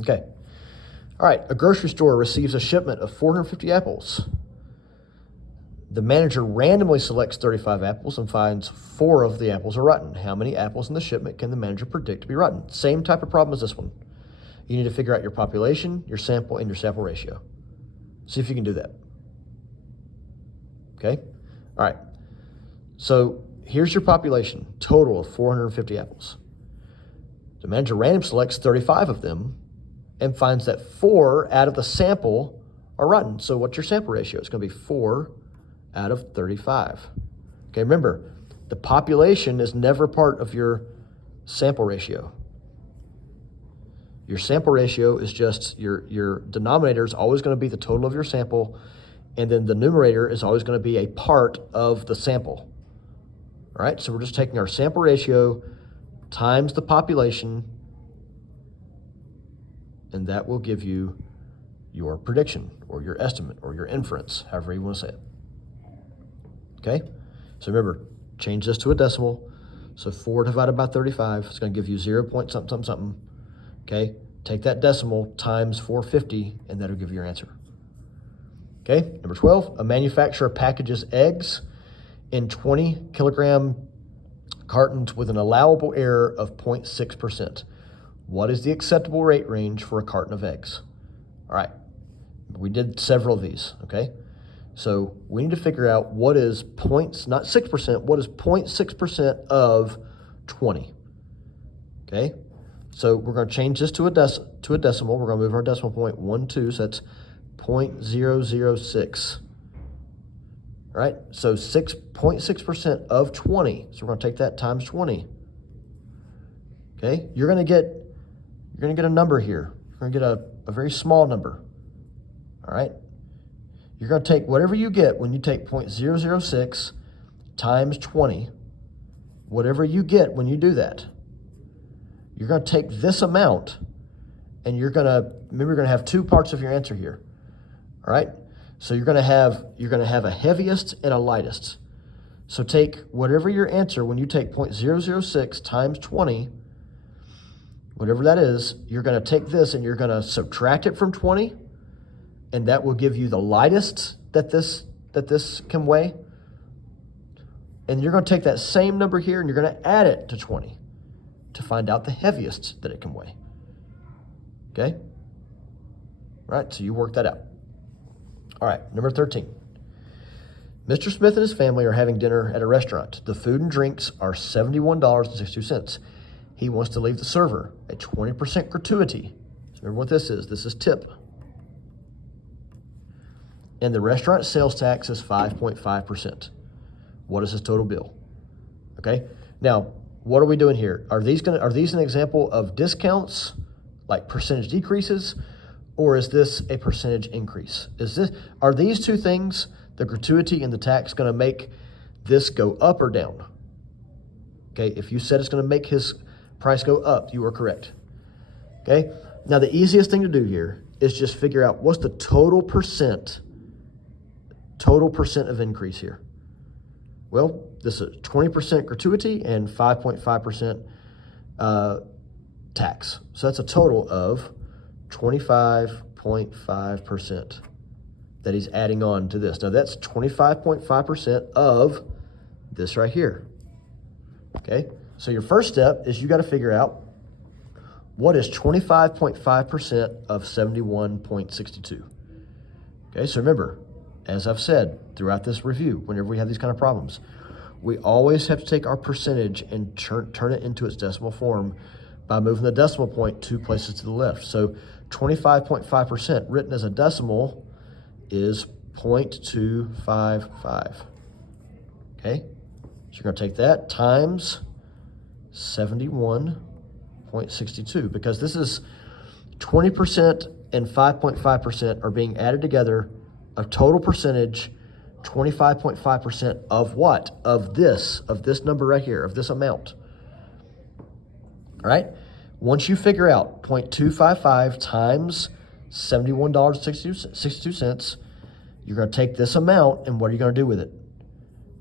Okay. All right, a grocery store receives a shipment of 450 apples. The manager randomly selects 35 apples and finds 4 of the apples are rotten. How many apples in the shipment can the manager predict to be rotten? Same type of problem as this one. You need to figure out your population, your sample, and your sample ratio. See if you can do that. Okay? All right. So here's your population, total of 450 apples. The manager randomly selects 35 of them and finds that 4 out of the sample are rotten. So what's your sample ratio? It's going to be 4 out of 35. Okay, remember, the population is never part of your sample ratio. Your sample ratio is just, your denominator is always going to be the total of your sample, and then the numerator is always going to be a part of the sample. All right, so we're just taking our sample ratio times the population, and that will give you your prediction or your estimate or your inference, however you want to say it. Okay, so remember, change this to a decimal. So 4 divided by 35 is going to give you 0 point something, something, something. Okay, take that decimal times 450, and that'll give you your answer. Okay, number 12, a manufacturer packages eggs in 20 kilogram cartons with an allowable error of 0.6%. What is the acceptable rate range for a carton of eggs? All right, we did several of these, okay? So we need to figure out what is points, not 6%, what is 0.6% of 20, okay? So we're going to change this to a decimal. We're going to move our decimal point 1, 2, so that's 0.006. All right, so 0.6% of 20. So we're going to take that times 20. Okay, you're going to get a number here. You're going to get a very small number. All right, you're going to take whatever you get when you take 0.006 times 20. Whatever you get when you do that, you're going to take this amount, and you're going to have 2 parts of your answer here. All right, so you're going to have a heaviest and a lightest. So take whatever your answer when you take 0.006 times 20, whatever that is, you're going to take this and you're going to subtract it from 20, and that will give you the lightest that this can weigh. And you're going to take that same number here and you're going to add it to 20 to find out the heaviest that it can weigh. Okay? All right, so you work that out. All right, number 13. Mr. Smith and his family are having dinner at a restaurant. The food and drinks are $71.62. He wants to leave the server a 20% gratuity. So remember what this is. This is tip. And the restaurant sales tax is 5.5%. What is his total bill? Okay. Now, what are we doing here? Are these an example of discounts, like percentage decreases, or is this a percentage increase? Are these 2 things, the gratuity and the tax, going to make this go up or down? Okay, if you said it's going to make his price go up, you are correct. Okay, now the easiest thing to do here is just figure out what's the total percent of increase here. Well, this is 20% gratuity and 5.5% tax. So that's a total of 25.5% that he's adding on to this. Now that's 25.5% of this right here. Okay, so your first step is you got to figure out what is 25.5% of 71.62. Okay, so remember, as I've said throughout this review, whenever we have these kind of problems, we always have to take our percentage and turn it into its decimal form by moving the decimal point 2 places to the left. So 25.5% written as a decimal is 0.255. Okay, so you're going to take that times 71.62, because this is 20% and 5.5% are being added together, a total percentage, 25.5% of what? Of this number right here, of this amount. All right? Once you figure out 0.255 times $71.62, you're going to take this amount, and what are you going to do with it?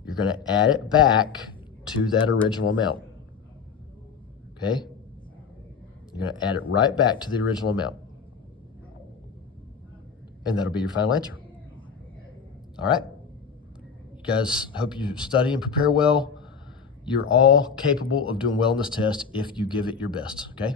You're going to add it back to that original amount. Okay? You're going to add it right back to the original amount. And that'll be your final answer. All right? You guys, hope you study and prepare well. You're all capable of doing well in this test if you give it your best, okay?